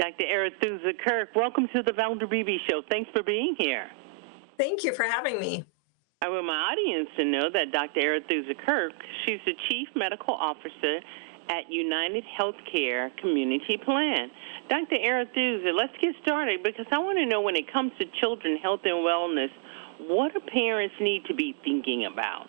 Dr. Arethusa Kirk, welcome to the Valder Beebe Show. Thanks for being here. Thank you for having me. I want my audience to know that Dr. Arethusa Kirk, she's the Chief Medical Officer at United Healthcare Community Plan. Dr. Arethusa, let's get started because I want to know when it comes to children health and wellness, what do parents need to be thinking about?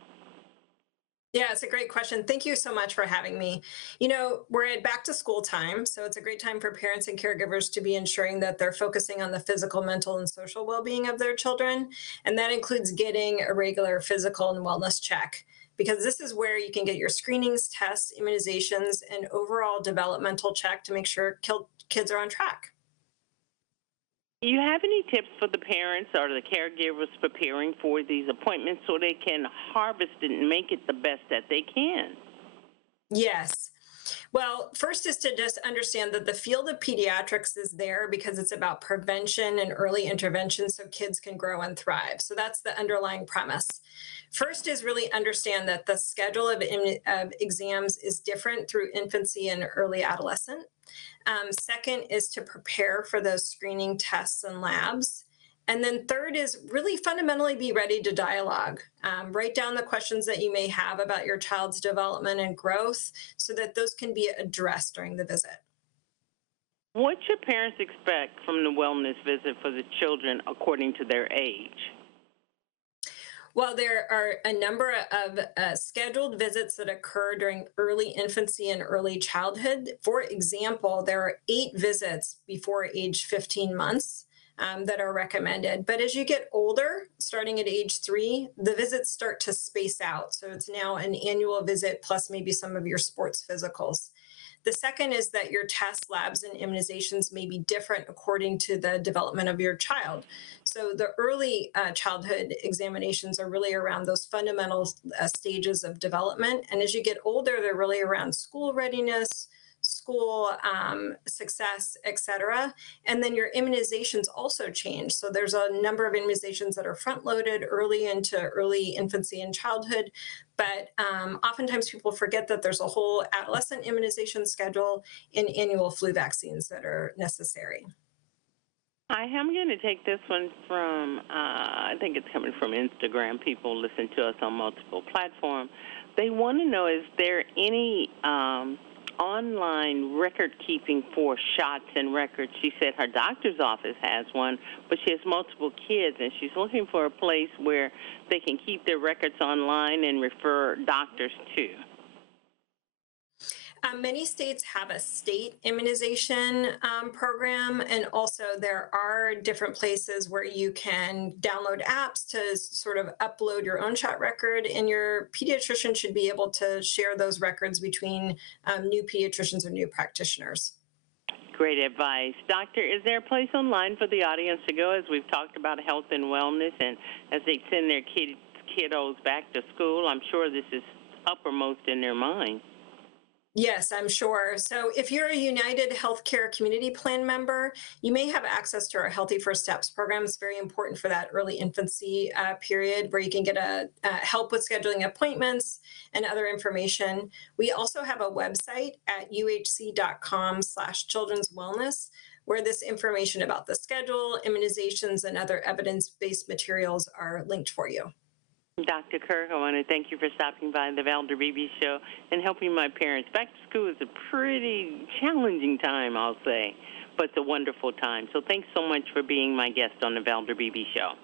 Yeah, it's a great question. Thank you so much for having me. You know, we're at back to school time, so it's a great time for parents and caregivers to be ensuring that they're focusing on the physical, mental, and social well-being of their children. And that includes getting a regular physical and wellness check, because this is where you can get your screenings, tests, immunizations, and overall developmental check to make sure kids are on track. Do you have any tips for the parents or the caregivers preparing for these appointments so they can harvest it and make it the best that they can? Yes. Well, first is to just understand that the field of pediatrics is there because it's about prevention and early intervention so kids can grow and thrive. So that's the underlying premise. First is really understand that the schedule of exams is different through infancy and early adolescent. Second is to prepare for those screening tests and labs. And then third is really fundamentally be ready to dialogue. Write down the questions that you may have about your child's development and growth so that those can be addressed during the visit. What should parents expect from the wellness visit for the children according to their age? Well, there are a number of scheduled visits that occur during early infancy and early childhood. For example, there are 8 visits before age 15 months that are recommended. But as you get older, starting at age 3, the visits start to space out. So it's now an annual visit plus maybe some of your sports physicals. The second is that your tests, labs, and immunizations may be different according to the development of your child. So the early childhood examinations are really around those fundamental stages of development. And as you get older, they're really around school readiness, school success, et cetera. And then your immunizations also change. So there's a number of immunizations that are front loaded early into early infancy and childhood. But oftentimes people forget that there's a whole adolescent immunization schedule and annual flu vaccines that are necessary. I am going to take this one from, I think it's coming from Instagram. People listen to us on multiple platforms. They want to know, is there any online record keeping for shots and records? She said her doctor's office has one, but she has multiple kids, and she's looking for a place where they can keep their records online and refer doctors to. Many states have a state immunization program, and also there are different places where you can download apps to sort of upload your own shot record, and your pediatrician should be able to share those records between new pediatricians or new practitioners. Great advice. Doctor, is there a place online for the audience to go as we've talked about health and wellness, and as they send their kiddos back to school? I'm sure this is uppermost in their mind. Yes, I'm sure. So if you're a United Healthcare Community Plan member, you may have access to our Healthy First Steps program. It's very important for that early infancy period where you can get help with scheduling appointments and other information. We also have a website at uhc.com/children's wellness where this information about the schedule, immunizations, and other evidence-based materials are linked for you. Dr. Kirk, I want to thank you for stopping by the Valder Beebe Show and helping my parents. Back to school is a pretty challenging time, I'll say, but it's a wonderful time. So thanks so much for being my guest on the Valder Beebe Show.